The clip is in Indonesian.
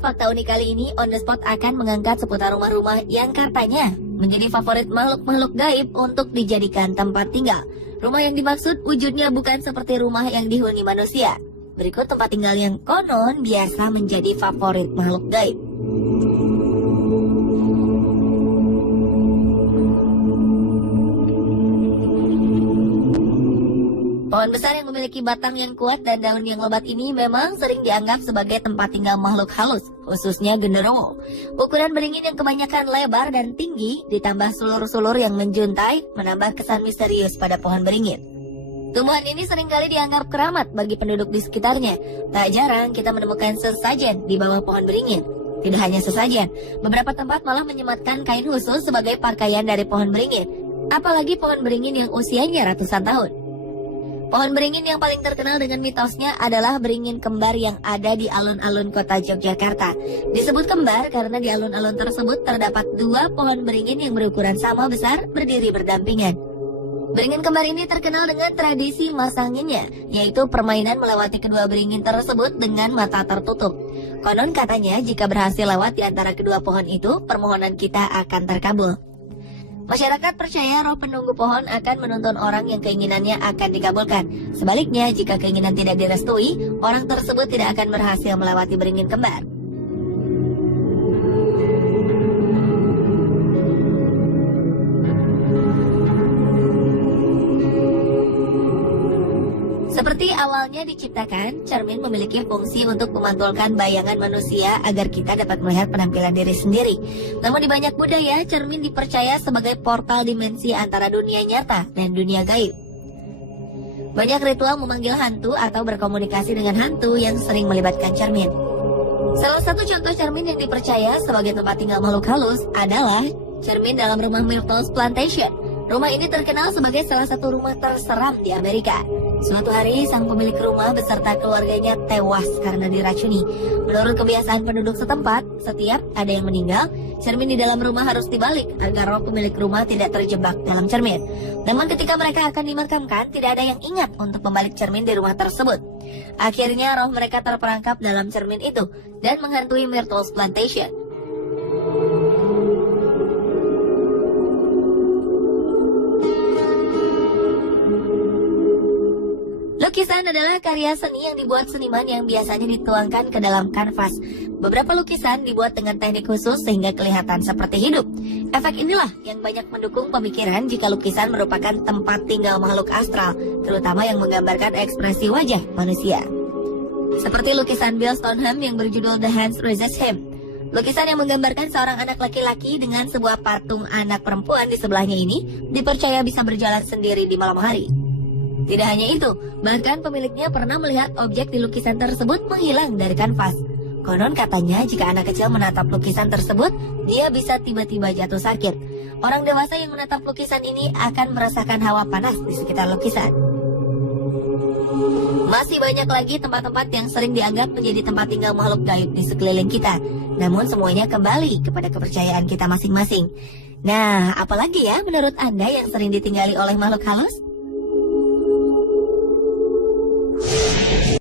fakta unik kali ini On The Spot akan mengangkat seputar rumah-rumah yang katanya menjadi favorit makhluk-makhluk gaib untuk dijadikan tempat tinggal. Rumah yang dimaksud wujudnya bukan seperti rumah yang dihuni manusia. Berikut tempat tinggal yang konon biasa menjadi favorit makhluk gaib. Pohon besar yang memiliki batang yang kuat dan daun yang lebat ini memang sering dianggap sebagai tempat tinggal makhluk halus, khususnya genderuwo. Ukuran beringin yang kebanyakan lebar dan tinggi, ditambah sulur-sulur yang menjuntai, menambah kesan misterius pada pohon beringin. Tumbuhan ini seringkali dianggap keramat bagi penduduk di sekitarnya. Tak jarang kita menemukan sesajen di bawah pohon beringin. Tidak hanya sesajen, beberapa tempat malah menyematkan kain khusus sebagai pakaian dari pohon beringin. Apalagi pohon beringin yang usianya ratusan tahun. Pohon beringin yang paling terkenal dengan mitosnya adalah beringin kembar yang ada di alun-alun kota Yogyakarta. Disebut kembar karena di alun-alun tersebut terdapat dua pohon beringin yang berukuran sama besar berdiri berdampingan. Beringin kembar ini terkenal dengan tradisi masanginnya, yaitu permainan melewati kedua beringin tersebut dengan mata tertutup. Konon katanya jika berhasil lewat di antara kedua pohon itu, permohonan kita akan terkabul. Masyarakat percaya roh penunggu pohon akan menuntun orang yang keinginannya akan dikabulkan. Sebaliknya, jika keinginan tidak direstui, orang tersebut tidak akan berhasil melewati beringin kembar. Seperti awalnya diciptakan, cermin memiliki fungsi untuk memantulkan bayangan manusia agar kita dapat melihat penampilan diri sendiri. Namun di banyak budaya, cermin dipercaya sebagai portal dimensi antara dunia nyata dan dunia gaib. Banyak ritual memanggil hantu atau berkomunikasi dengan hantu yang sering melibatkan cermin. Salah satu contoh cermin yang dipercaya sebagai tempat tinggal makhluk halus adalah cermin dalam rumah Myrtle's Plantation. Rumah ini terkenal sebagai salah satu rumah terseram di Amerika. Suatu hari, sang pemilik rumah beserta keluarganya tewas karena diracuni. Menurut kebiasaan penduduk setempat, setiap ada yang meninggal, cermin di dalam rumah harus dibalik agar roh pemilik rumah tidak terjebak dalam cermin. Namun ketika mereka akan dimakamkan, tidak ada yang ingat untuk membalik cermin di rumah tersebut. Akhirnya roh mereka terperangkap dalam cermin itu dan menghantui Myrtle's Plantation. Lukisan adalah karya seni yang dibuat seniman yang biasanya dituangkan ke dalam kanvas. Beberapa lukisan dibuat dengan teknik khusus sehingga kelihatan seperti hidup. Efek inilah yang banyak mendukung pemikiran jika lukisan merupakan tempat tinggal makhluk astral, terutama yang menggambarkan ekspresi wajah manusia. Seperti lukisan Bill Stoneham yang berjudul The Hand Raises Him. Lukisan yang menggambarkan seorang anak laki-laki dengan sebuah patung anak perempuan di sebelahnya ini dipercaya bisa berjalan sendiri di malam hari. Tidak hanya itu, bahkan pemiliknya pernah melihat objek di lukisan tersebut menghilang dari kanvas. Konon katanya jika anak kecil menatap lukisan tersebut, dia bisa tiba-tiba jatuh sakit. Orang dewasa yang menatap lukisan ini akan merasakan hawa panas di sekitar lukisan. Masih banyak lagi tempat-tempat yang sering dianggap menjadi tempat tinggal makhluk gaib di sekeliling kita. Namun semuanya kembali kepada kepercayaan kita masing-masing. Nah, apalagi ya menurut Anda yang sering ditinggali oleh makhluk halus?